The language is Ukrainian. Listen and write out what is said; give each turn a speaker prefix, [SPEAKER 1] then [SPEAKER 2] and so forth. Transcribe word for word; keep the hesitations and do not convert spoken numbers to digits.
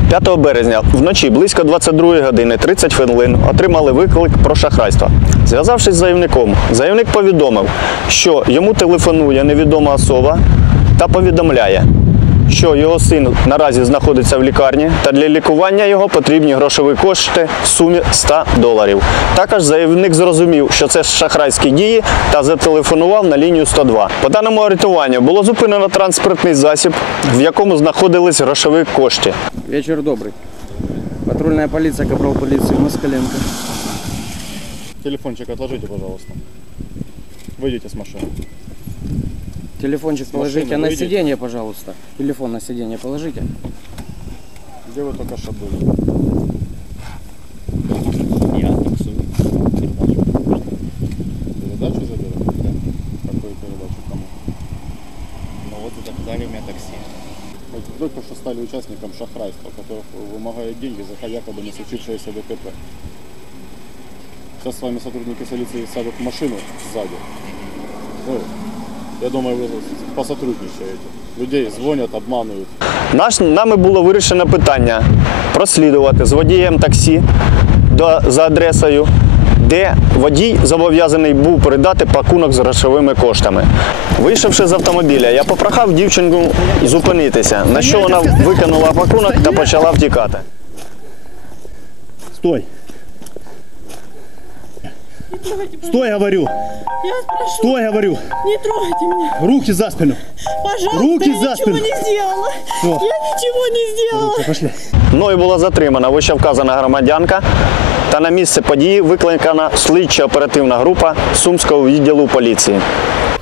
[SPEAKER 1] п'ятого березня вночі близько двадцять другої години тридцять хвилин отримали виклик про шахрайство. Зв'язавшись з заявником, заявник повідомив, що йому телефонує невідома особа та повідомляє, що його син наразі знаходиться в лікарні та для лікування його потрібні грошові кошти в сумі сто доларів. Також заявник зрозумів, що це шахрайські дії та зателефонував на лінію сто два. По даному орієнтуванню було зупинено транспортний засіб, в якому знаходились грошові кошти.
[SPEAKER 2] Вечер добрый. Патрульная полиция, капрал полиции Москаленко.
[SPEAKER 3] Телефончик отложите, пожалуйста. Выйдите с машины.
[SPEAKER 2] Телефончик положите
[SPEAKER 3] машины
[SPEAKER 2] на
[SPEAKER 3] выйдите.
[SPEAKER 2] сиденье, пожалуйста. Телефон на сиденье положите.
[SPEAKER 3] Где вы только что были?
[SPEAKER 4] Я таксую.
[SPEAKER 3] Передачу заберете? Да. Какую передачу? Кому?
[SPEAKER 4] Ну вот вы заказали у меня такси.
[SPEAKER 3] Вот вы только что стали участником шахрайства, которых вымогают деньги за якобы не случившееся ДТП. Сейчас с вами сотрудники полиции сядут в машину сзади. Ну, я думаю, вы посотрудничаете. Людей звонят, обманывают.
[SPEAKER 1] Наш, нами було вирішено питання прослідувати з водієм таксі до, за адресою, де водій зобов'язаний був передати пакунок з грошовими коштами. Вийшовши з автомобіля, я попрохав дівчинку зупинитися, на що вона викинула пакунок та почала втікати.
[SPEAKER 5] Стой! Стой, говорю!
[SPEAKER 6] Я спрошу,
[SPEAKER 5] Стой, говорю!
[SPEAKER 6] не трогайте меня.
[SPEAKER 5] Руки за спину!
[SPEAKER 6] Пожалуйста,
[SPEAKER 5] Руки
[SPEAKER 6] я
[SPEAKER 5] за
[SPEAKER 6] ничего
[SPEAKER 5] спину.
[SPEAKER 6] не сделала.
[SPEAKER 5] Что?
[SPEAKER 6] Я ничего не сделала.
[SPEAKER 5] Пошли.
[SPEAKER 1] Мною була затримана вищевказана громадянка та на місце події викликана слідчо-оперативна група Сумського відділу поліції.